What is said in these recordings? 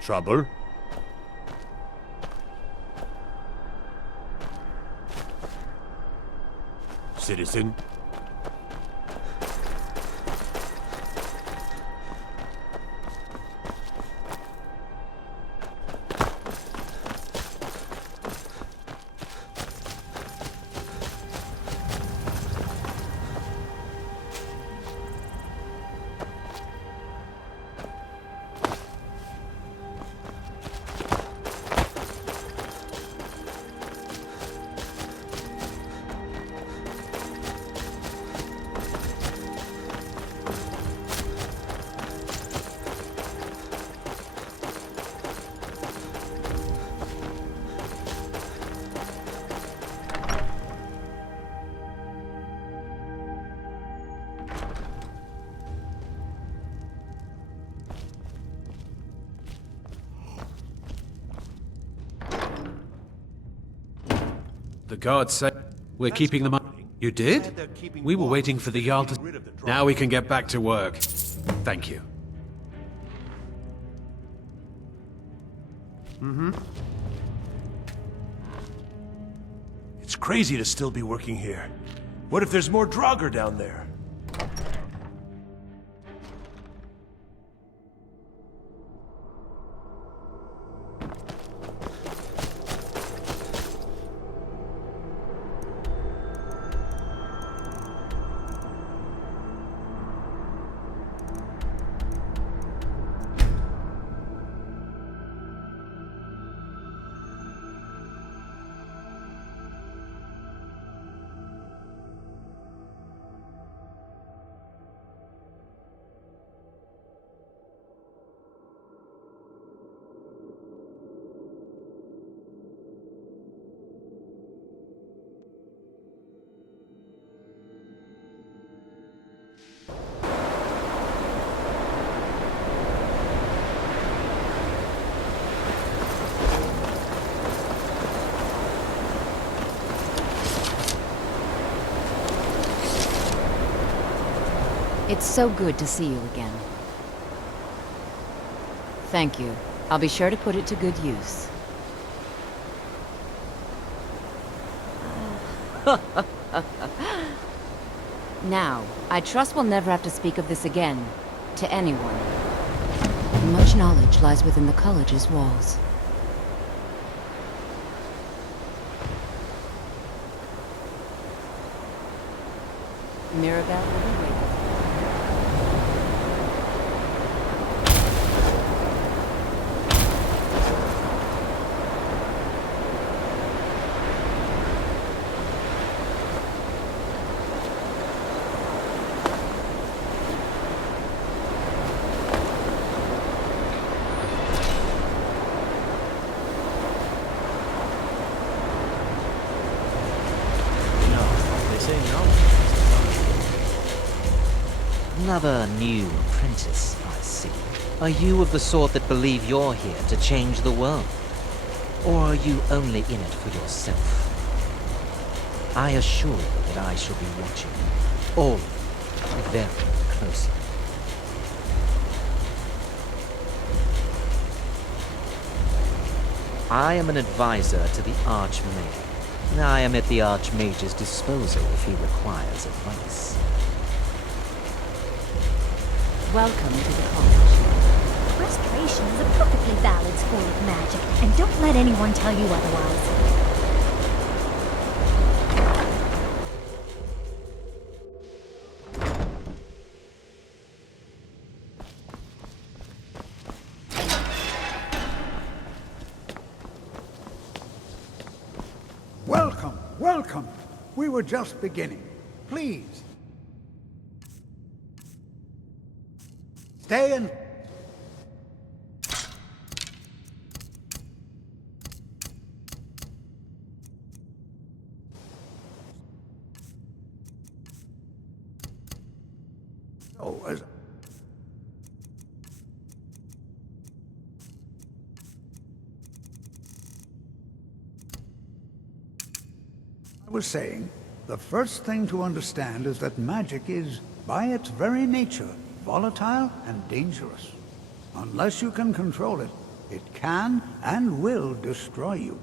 Trouble? Citizen? The guards say we're keeping them up. You did? We were waiting for the Jarl to... Now we can get back to work. Thank you. It's crazy to still be working here. What if there's more Draugr down there? It's so good to see you again. Thank you. I'll be sure to put it to good use. Now, I trust we'll never have to speak of this again, to anyone. Much knowledge lies within the college's walls. Mirabelle will be waiting. Another new apprentice, I see. Are you of the sort that believe you're here to change the world? Or are you only in it for yourself? I assure you that I shall be watching all of you very closely. I am an advisor to the Archmage. I am at the Archmage's disposal if he requires advice. Welcome to the college. Frustration is a perfectly valid school of magic, and don't let anyone tell you otherwise. Welcome, welcome. We were just beginning. Please. Stay and... Oh, as... I was saying, the first thing to understand is that magic is, by its very nature, volatile and dangerous. Unless you can control it, It can and will destroy you.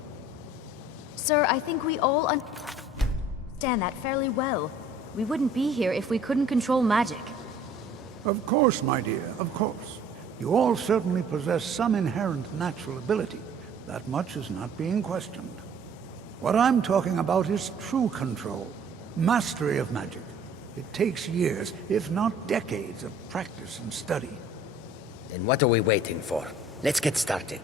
Sir, I think we all understand that fairly well. We wouldn't be here if we couldn't control magic. Of course, my dear, of course. You all certainly possess some inherent natural ability. That much is not being questioned. What I'm talking about is true control, mastery of magic. It takes years, if not decades, of practice and study. Then what are we waiting for? Let's get started.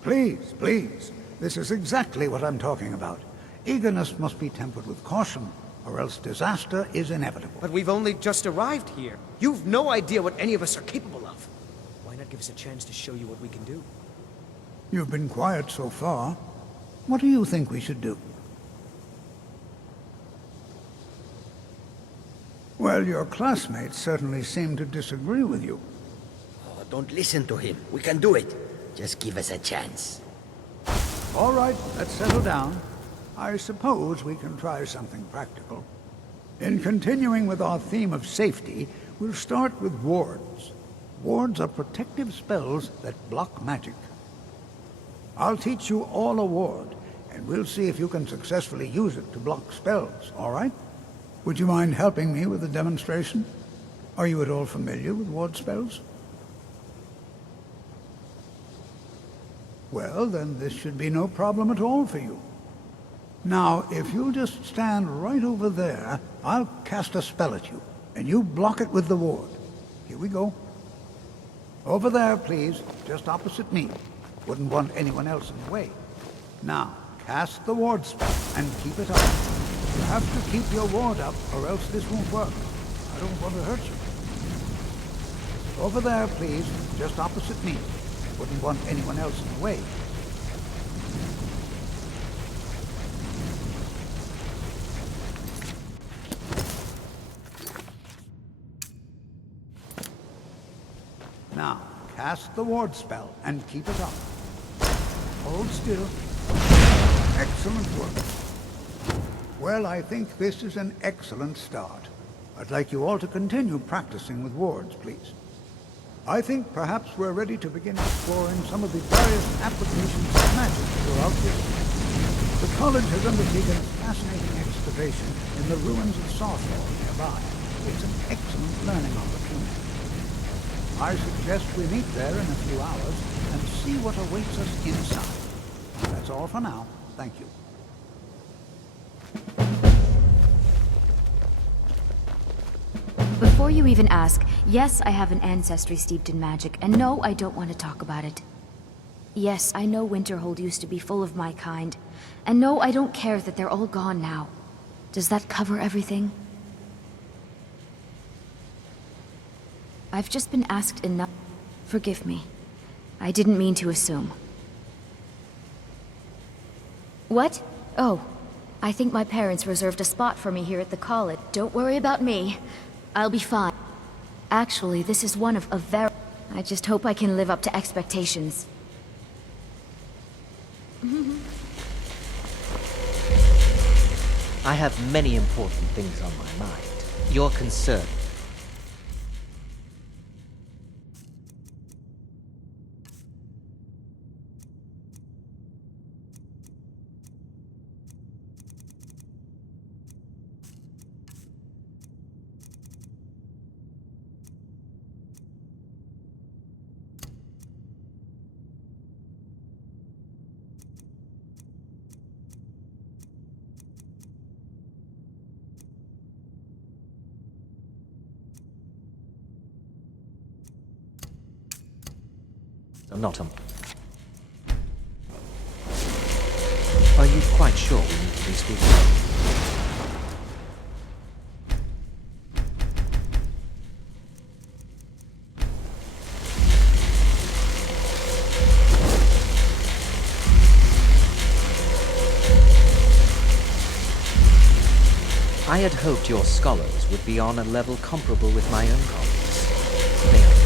Please, please. This is exactly what I'm talking about. Eagerness must be tempered with caution, or else disaster is inevitable. But we've only just arrived here. You've no idea what any of us are capable of. Why not give us a chance to show you what we can do? You've been quiet so far. What do you think we should do? Well, your classmates certainly seem to disagree with you. Oh, don't listen to him. We can do it. Just give us a chance. All right, let's settle down. I suppose we can try something practical. In continuing with our theme of safety, we'll start with wards. Wards are protective spells that block magic. I'll teach you all a ward, and we'll see if you can successfully use it to block spells, all right? Would you mind helping me with the demonstration? Are you at all familiar with ward spells? Well, then this should be no problem at all for you. Now, if you'll just stand right over there, I'll cast a spell at you, and you block it with the ward. Here we go. Over there, please, just opposite me. Wouldn't want anyone else in the way. Now, cast the ward spell, and keep it up. You have to keep your ward up, or else this won't work. I don't want to hurt you. Over there, please, just opposite me. Wouldn't want anyone else in the way. Now, cast the ward spell and keep it up. Hold still. Excellent work. Well, I think this is an excellent start. I'd like you all to continue practicing with wards, please. I think perhaps we're ready to begin exploring some of the various applications of magic throughout history. The college has undertaken a fascinating excavation in the ruins of Sawthorn nearby. It's an excellent learning opportunity. I suggest we meet there in a few hours and see what awaits us inside. That's all for now. Thank you. Before you even ask, yes, I have an ancestry steeped in magic, and no, I don't want to talk about it. Yes, I know Winterhold used to be full of my kind, and no, I don't care that they're all gone now. Does that cover everything? I've just been asked enough. Forgive me. I didn't mean to assume. What? Oh, I think my parents reserved a spot for me here at the college. Don't worry about me. I'll be fine. Actually, this is one of a very... I just hope I can live up to expectations. I have many important things on my mind. Your concern. Not a... Are you quite sure we need to be speaking? I had hoped your scholars would be on a level comparable with my own colleagues. They are not.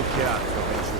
che piazza, penso.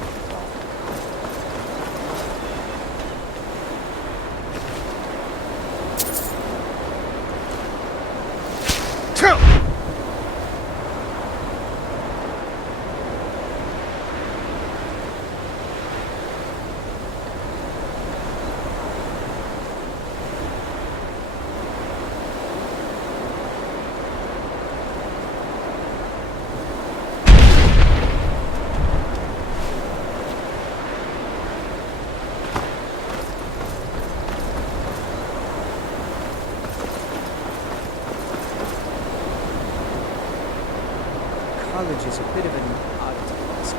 College is a bit of an oddity, sir.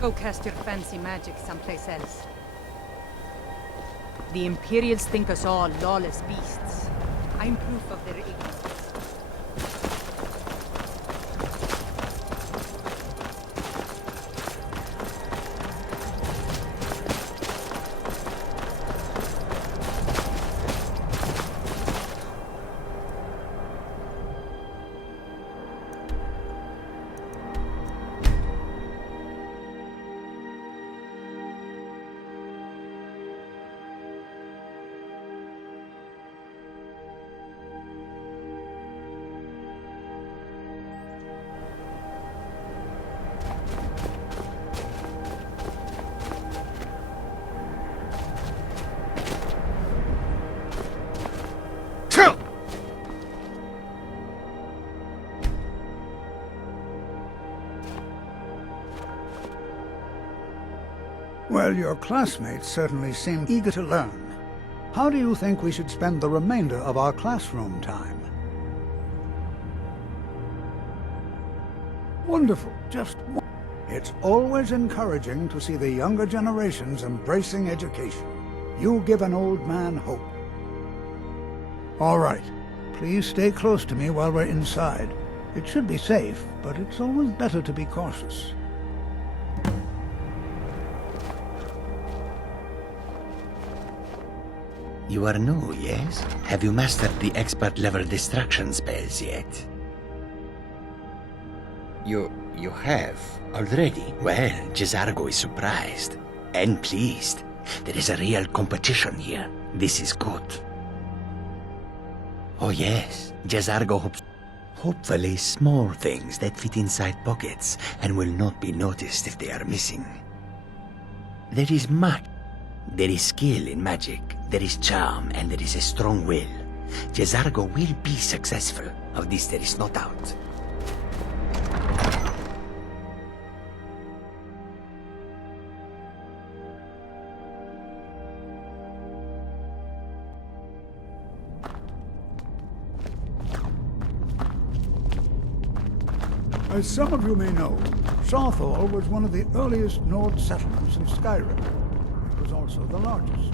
Go cast your fancy magic someplace else. The Imperials think us all lawless beasts. I'm proof of their ignorance. Well, your classmates certainly seem eager to learn. How do you think we should spend the remainder of our classroom time? Wonderful. It's always encouraging to see the younger generations embracing education. You give an old man hope. All right. Please stay close to me while we're inside. It should be safe, but it's always better to be cautious. You are new, yes? Have you mastered the expert-level distraction spells yet? You have? Already? Well, Jezargo is surprised. And pleased. There is a real competition here. This is good. Oh yes, Jezargo hopes... Hopefully small things that fit inside pockets and will not be noticed if they are missing. There is much. There is skill in magic, there is charm, and there is a strong will. Jezargo will be successful. Of this there is no doubt. As some of you may know, Sarthal was one of the earliest Nord settlements in Skyrim. It was also the largest.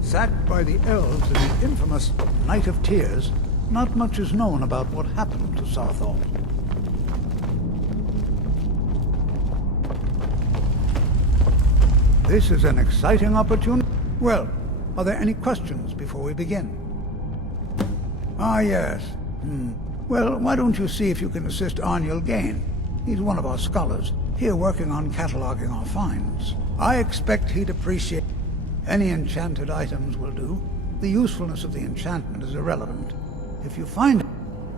Sacked by the elves in the infamous Night of Tears, not much is known about what happened to Sarthal. This is an exciting opportunity. Well, are there any questions before we begin? Ah, yes. Well, why don't you see if you can assist Arniel Gain? He's one of our scholars, here working on cataloging our finds. I expect he'd appreciate any enchanted items will do. The usefulness of the enchantment is irrelevant. If you find it...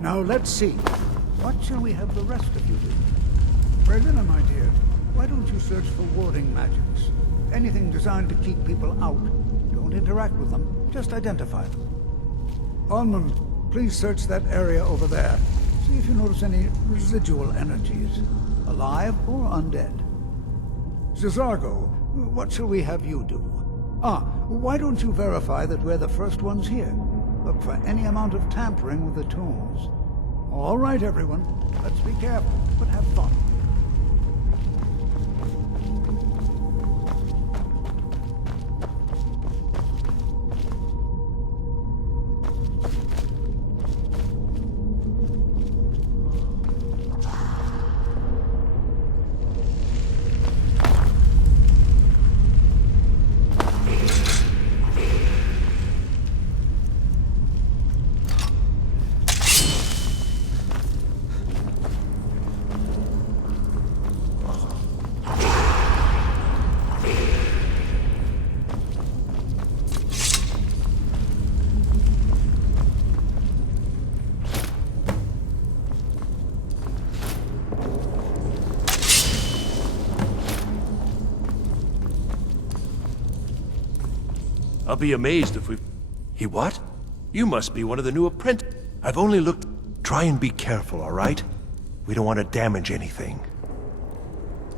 Now let's see. What shall we have the rest of you do? Berlina, my dear, why don't you search for warding magics? Anything designed to keep people out. Don't interact with them, just identify them. Almond, please search that area over there. See if you notice any residual energies, alive or undead. Zizargo, what shall we have you do? Why don't you verify that we're the first ones here? Look for any amount of tampering with the tombs. All right, everyone. Let's be careful, but have fun. I'll be amazed if we... He what? You must be one of the new apprentices. I've only looked... Try and be careful, all right? We don't want to damage anything.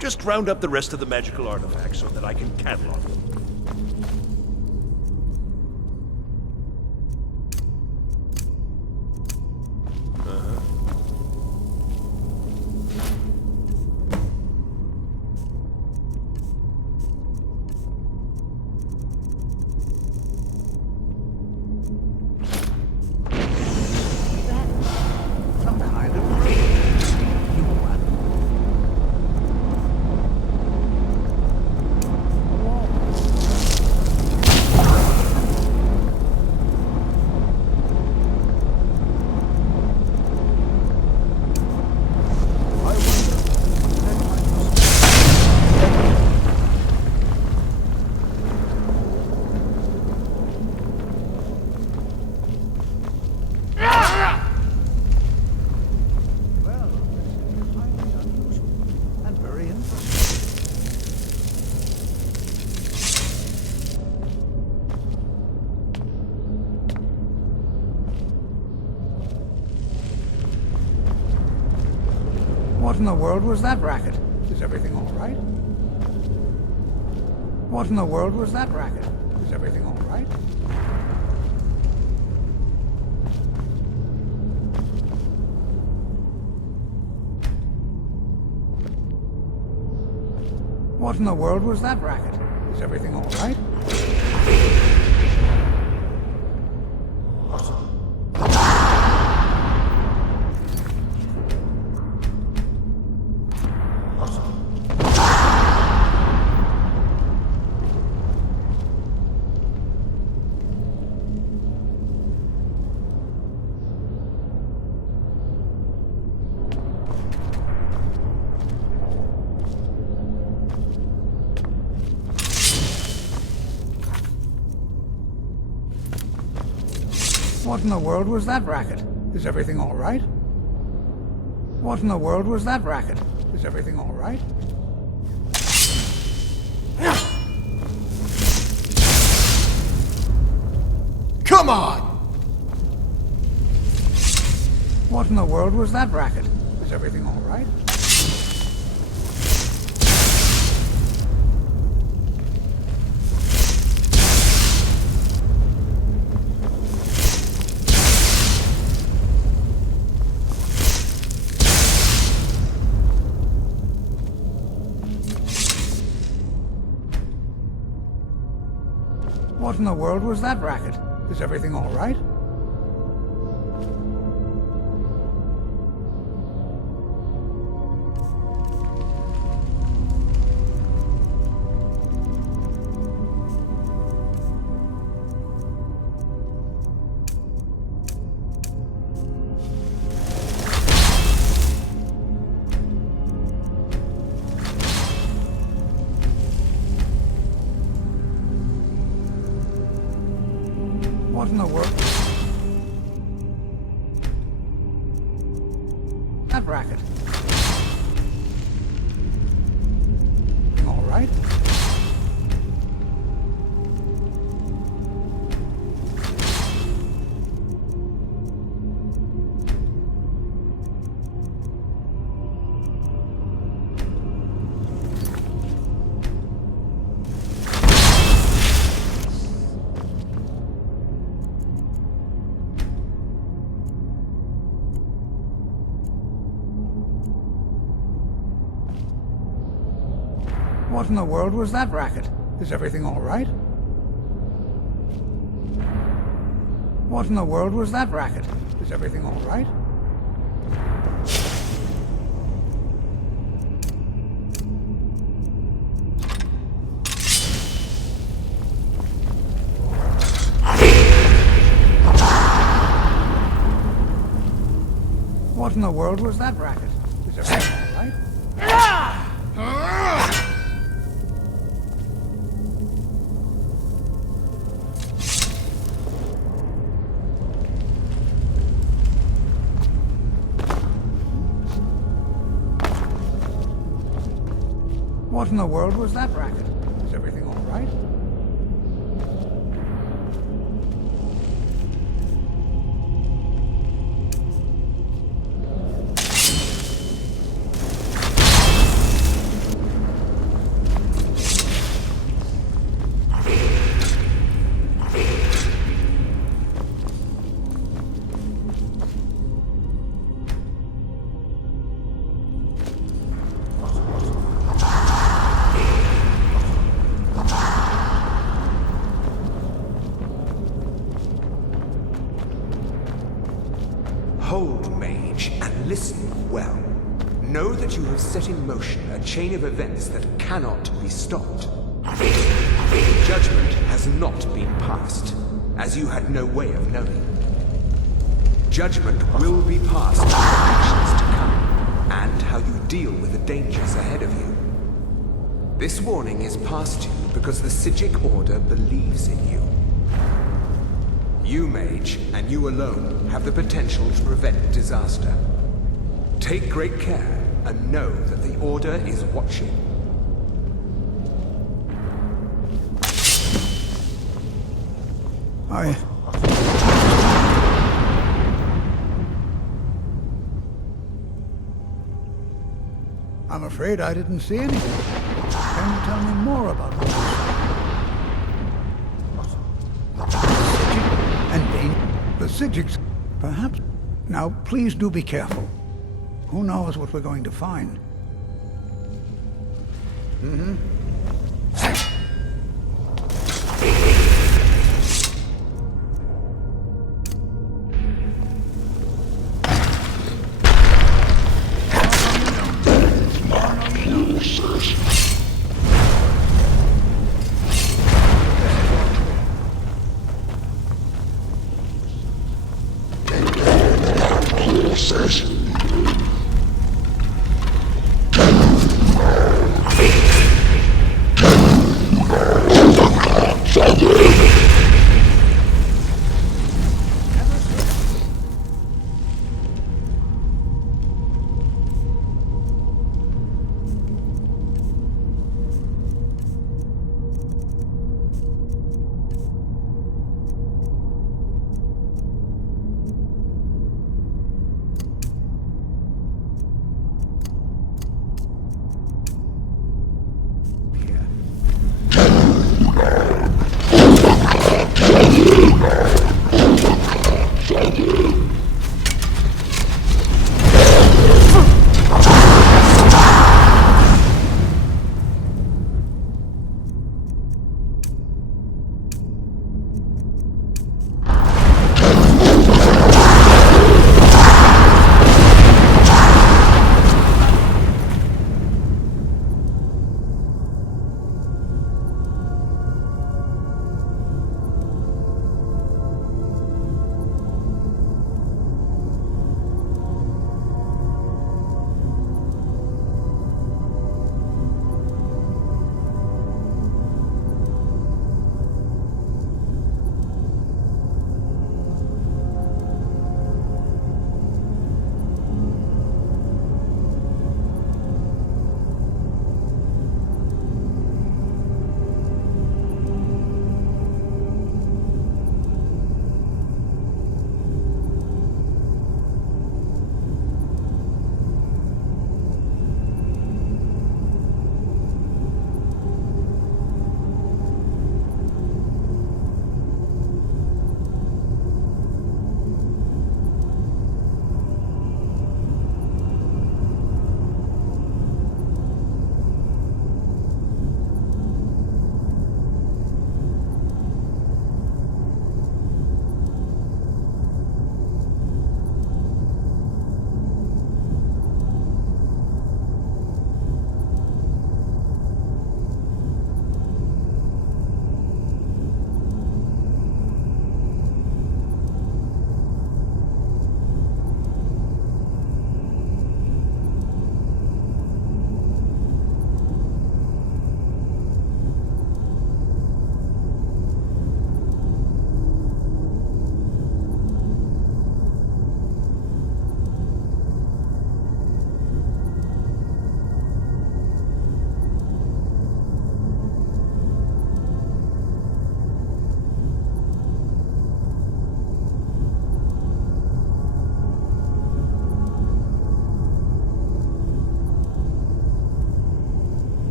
Just round up the rest of the magical artifacts so that I can catalog them. Some kind of road. You what? Well, this is highly unusual and very interesting. What in the world was that racket? Is everything all right? What in the world was that racket? Is everything all right? What in the world was that racket? Is everything all right? What in the world was that racket? Is everything all right? What in the world was that racket? Is everything all right? Come on! What in the world was that racket? Is everything all right? What in the world was that racket? Is everything all right? What in the world? That racket. All right. What in the world was that racket? Is everything all right? What in the world was that racket? Is everything all right? What in the world was that racket? Is everything all right? What in the world was that racket? Is everything all right? Behold, mage, and listen well. Know that you have set in motion a chain of events that cannot be stopped. Judgment has not been passed, as you had no way of knowing. Judgment will be passed on your actions to come, and how you deal with the dangers ahead of you. This warning is passed to you because the Psijic Order believes in you. You, mage, and you alone, have the potential to prevent disaster. Take great care, and know that the Order is watching. I'm afraid I didn't see anything. Can you tell me more about this? And Dane, the Psijics, perhaps. Now, please do be careful. Who knows what we're going to find?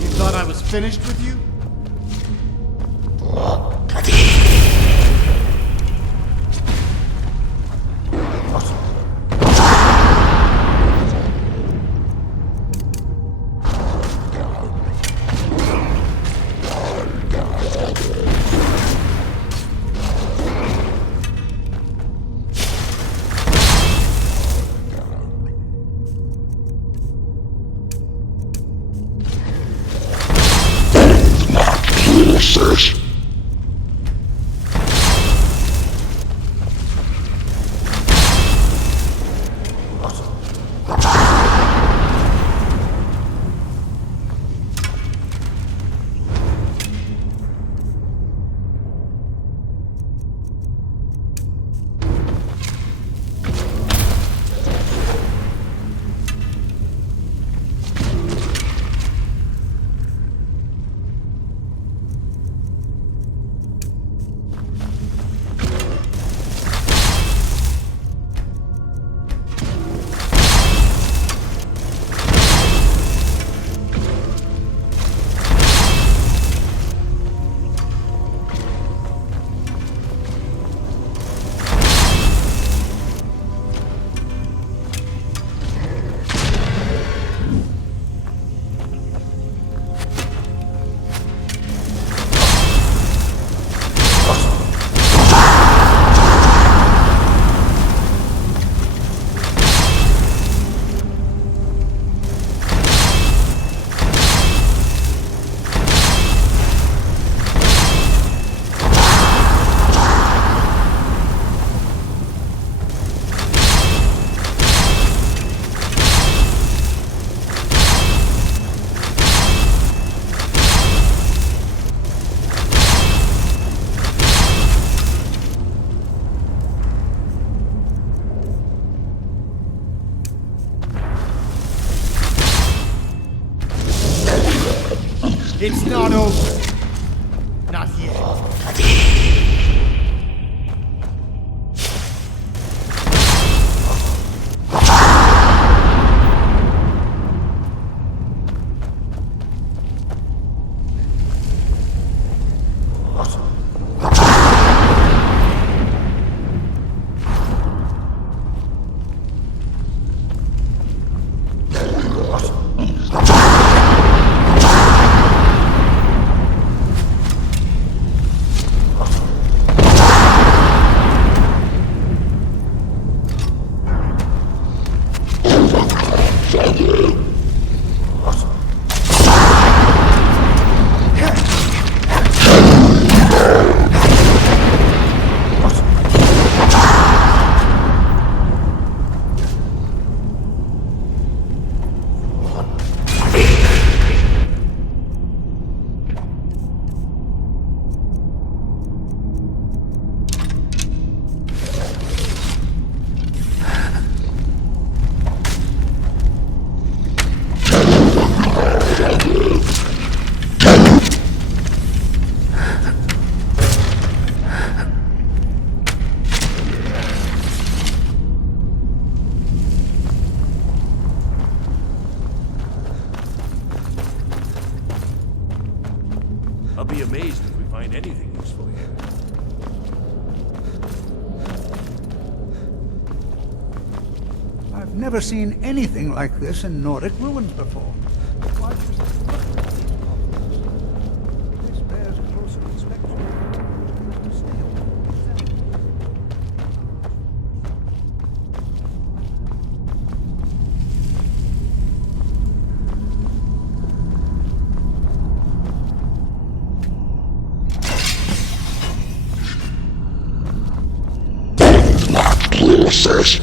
You thought I was finished with you? It's not over. Not yet. I'll be amazed if we find anything useful here. I've never seen anything like this in Nordic ruins before. Why just look at these coffins? This bears closer inspection. Still, process.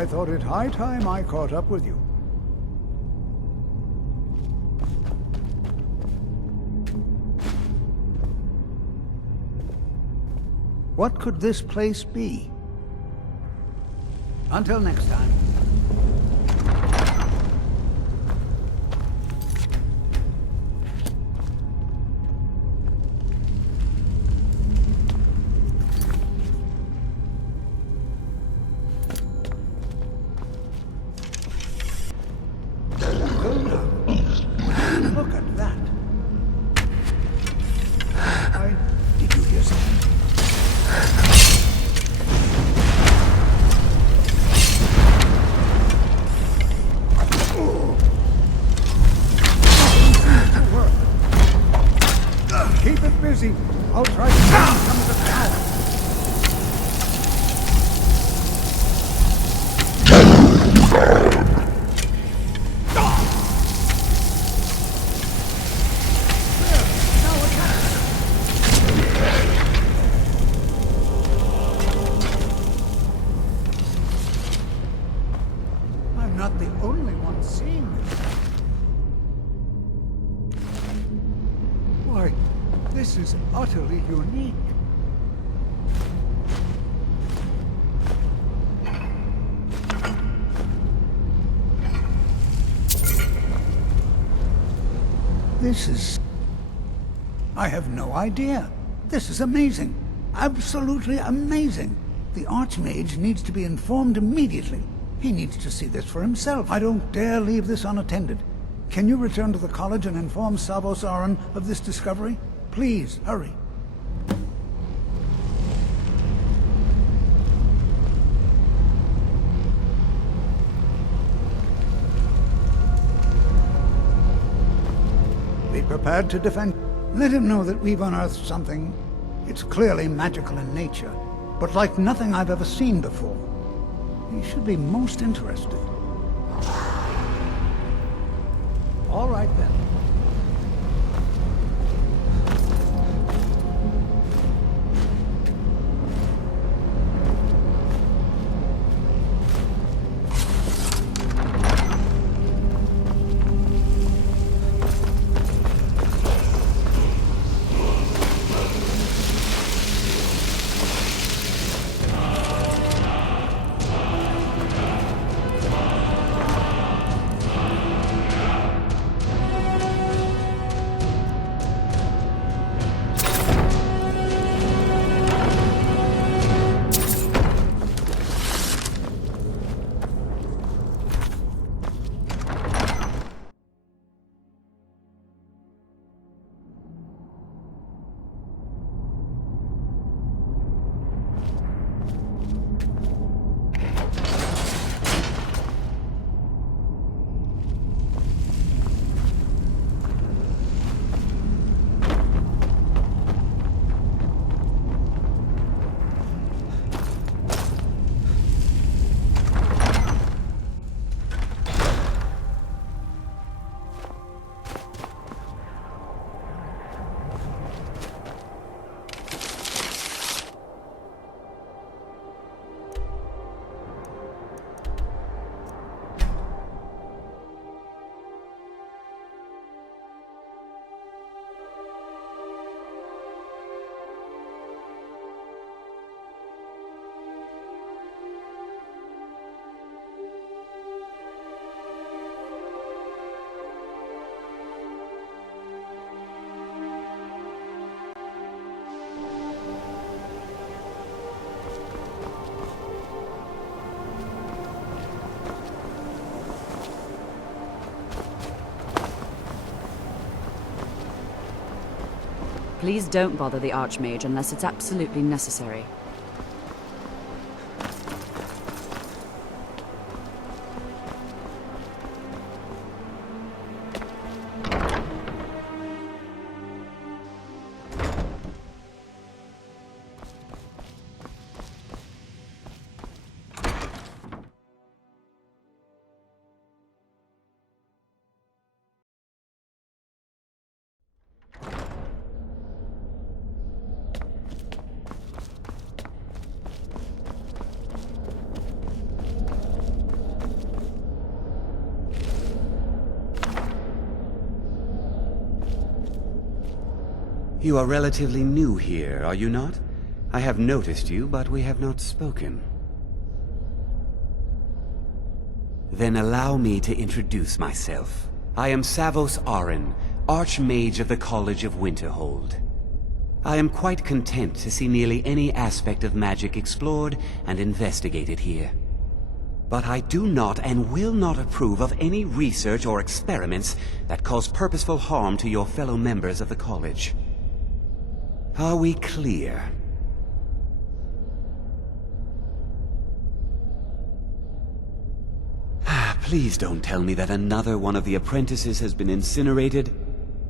I thought it high time I caught up with you. What could this place be? Until next time. Look at that. Did you hear something? Keep it busy. I'll try to find some of the power. I'm not the only one seeing this. Why, this is utterly unique. This is... I have no idea. This is amazing. Absolutely amazing. The Archmage needs to be informed immediately. He needs to see this for himself. I don't dare leave this unattended. Can you return to the college and inform Savos Aran of this discovery? Please, hurry. Be prepared to defend. Let him know that we've unearthed something. It's clearly magical in nature, but like nothing I've ever seen before. He should be most interested. All right then. Please don't bother the Archmage unless it's absolutely necessary. You are relatively new here, are you not? I have noticed you, but we have not spoken. Then allow me to introduce myself. I am Savos Arin, Archmage of the College of Winterhold. I am quite content to see nearly any aspect of magic explored and investigated here. But I do not and will not approve of any research or experiments that cause purposeful harm to your fellow members of the college. Are we clear? Please don't tell me that another one of the apprentices has been incinerated.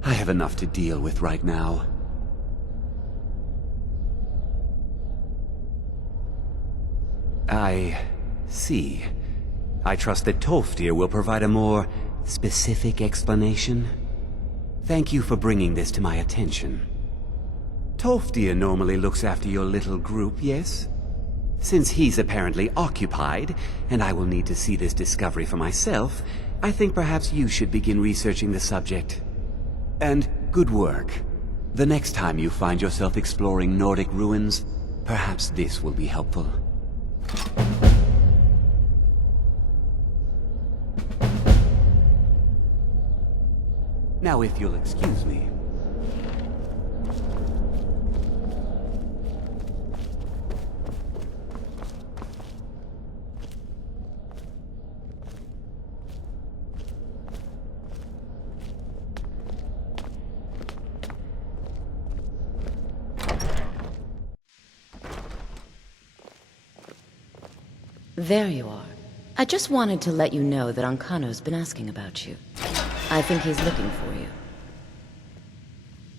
I have enough to deal with right now. I see. I trust that Tolfdir will provide a more specific explanation. Thank you for bringing this to my attention. Tolfdir normally looks after your little group, yes? Since he's apparently occupied, and I will need to see this discovery for myself, I think perhaps you should begin researching the subject. And good work. The next time you find yourself exploring Nordic ruins, perhaps this will be helpful. Now, if you'll excuse me. There you are. I just wanted to let you know that Ancano's been asking about you. I think he's looking for you.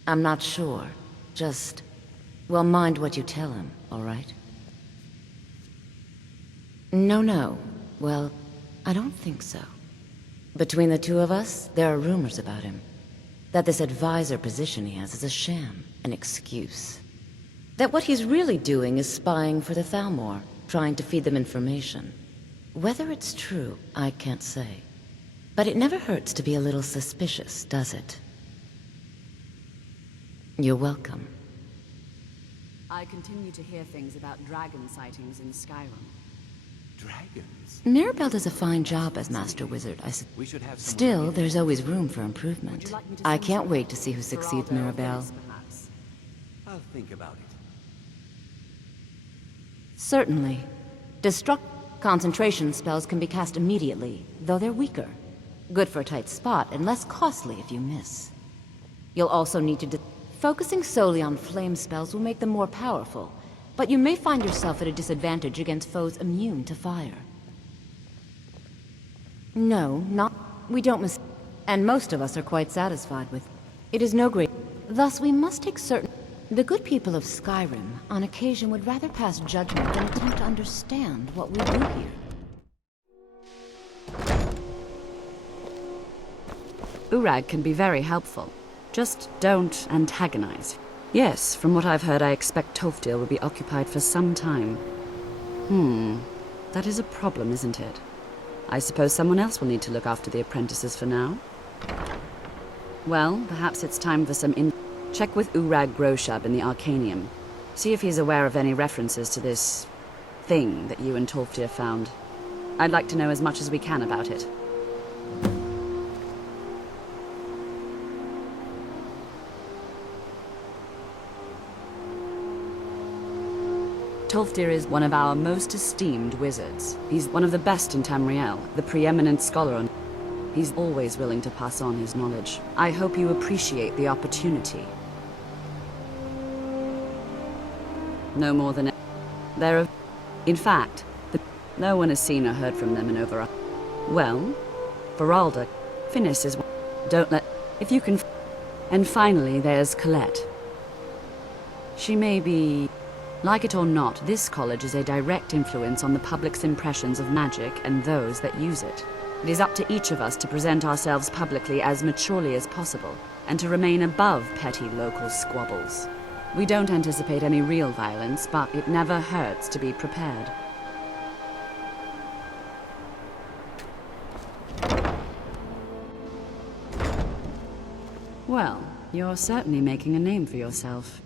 I'm not sure. Just... well, mind what you tell him, all right? No. Well, I don't think so. Between the two of us, there are rumors about him. That this advisor position he has is a sham, an excuse. That what he's really doing is spying for the Thalmor, trying to feed them information. Whether it's true, I can't say. But it never hurts to be a little suspicious, does it? You're welcome. I continue to hear things about dragon sightings in Skyrim. Dragons? Mirabelle does a fine job as Master Wizard, Still, there's always room for improvement. I can't wait to see who succeeds Mirabelle. I'll think about it. Certainly. Destruct concentration spells can be cast immediately, though they're weaker. Good for a tight spot, and less costly if you miss. You'll also need to focusing solely on flame spells will make them more powerful, but you may find yourself at a disadvantage against foes immune to fire. No, not... we don't miss... and most of us are quite satisfied with. It is no great... Thus, we must take certain... The good people of Skyrim, on occasion, would rather pass judgment than attempt to understand what we do here. Urag can be very helpful. Just don't antagonize. Yes, from what I've heard, I expect Tolfdir will be occupied for some time. That is a problem, isn't it? I suppose someone else will need to look after the apprentices for now. Well, perhaps it's time for some Check with Urag Groshab in the Arcanium. See if he's aware of any references to this... thing that you and Tolfdir found. I'd like to know as much as we can about it. Tolfdir is one of our most esteemed wizards. He's one of the best in Tamriel, the preeminent scholar on... He's always willing to pass on his knowledge. I hope you appreciate the opportunity. No more than... In fact, no one has seen or heard from them in over a... Well, Feralda, Finis is... Don't let... If you can... And finally, there's Colette. She may be... Like it or not, this college is a direct influence on the public's impressions of magic and those that use it. It is up to each of us to present ourselves publicly as maturely as possible, and to remain above petty local squabbles. We don't anticipate any real violence, but it never hurts to be prepared. Well, You're certainly making a name for yourself.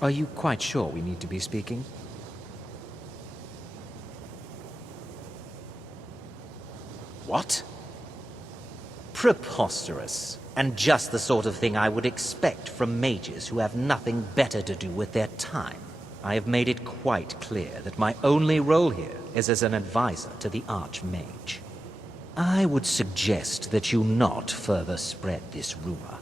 Are you quite sure we need to be speaking? What? Preposterous. And just the sort of thing I would expect from mages who have nothing better to do with their time. I have made it quite clear that my only role here is as an advisor to the Archmage. I would suggest that you not further spread this rumor.